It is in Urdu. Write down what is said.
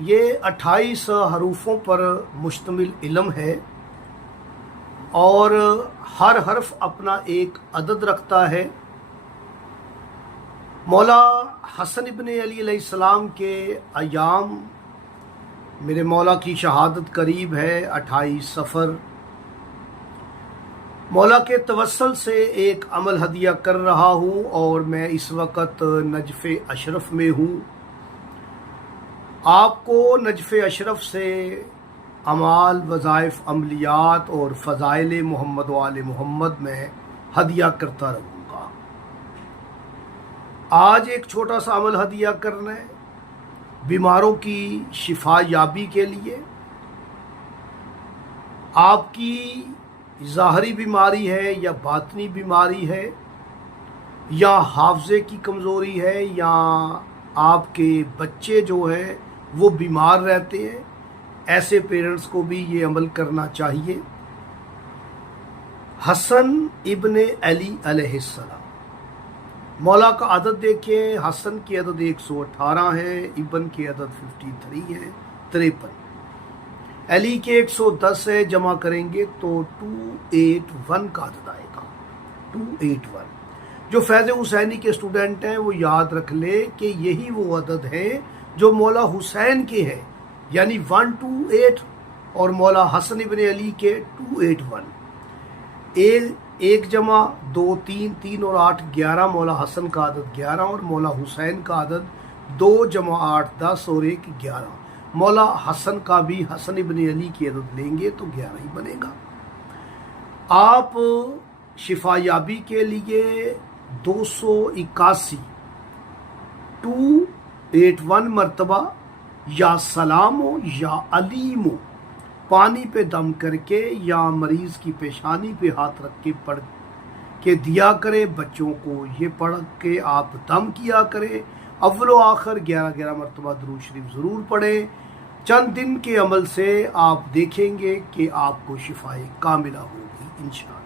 یہ 28 حروفوں پر مشتمل علم ہے اور ہر حرف اپنا ایک عدد رکھتا ہے۔ مولا حسن ابن علی علیہ السلام کے ایام میرے مولا کی شہادت قریب ہے 28 صفر۔ مولا کے توسل سے ایک عمل ہدیہ کر رہا ہوں اور میں اس وقت نجف اشرف میں ہوں۔ آپ کو نجف اشرف سے اعمال، وظائف، عملیات اور فضائل محمد و آل محمد میں ہدیہ کرتا رہوں گا۔ آج ایک چھوٹا سا عمل ہدیہ کرنا ہے بیماروں کی شفا یابی کے لیے۔ آپ کی ظاہری بیماری ہے یا باطنی بیماری ہے، یا حافظے کی کمزوری ہے، یا آپ کے بچے جو ہیں وہ بیمار رہتے ہیں، ایسے پیرنٹس کو بھی یہ عمل کرنا چاہیے۔ حسن ابن علی علیہ السلام، مولا کا عدد دیکھیں، حسن کی عدد 118 ہے، ابن کی عدد 53 ہے، 53۔ علی کے 110 ہے، جمع کریں گے تو 281 کا عدد آئے گا، 281۔ جو فیض حسینی کے اسٹوڈنٹ ہیں وہ یاد رکھ لے کہ یہی وہ عدد ہے جو مولا حسین کے ہیں، یعنی 128، اور مولا حسن ابن علی کے 281۔ ایک جمع 2 3، 3 اور 8 11، مولا حسن کا عدد 11 اور مولا حسین کا عدد 2 جمع 8 10 اور 1 11۔ مولا حسن کا بھی حسن ابن علی کی عدد لیں گے تو 11 ہی بنے گا۔ آپ شفا یابی کے لیے 281 281 مرتبہ یا سلام ہو یا علیم ہو پانی پہ دم کر کے یا مریض کی پیشانی پہ ہاتھ رکھ کے پڑھ کے دیا کرے۔ بچوں کو یہ پڑھ کے آپ دم کیا کرے۔ اول و آخر 11 مرتبہ درود شریف ضرور پڑھیں۔ چند دن کے عمل سے آپ دیکھیں گے کہ آپ کو شفائے کاملہ ہوگی انشاءاللہ۔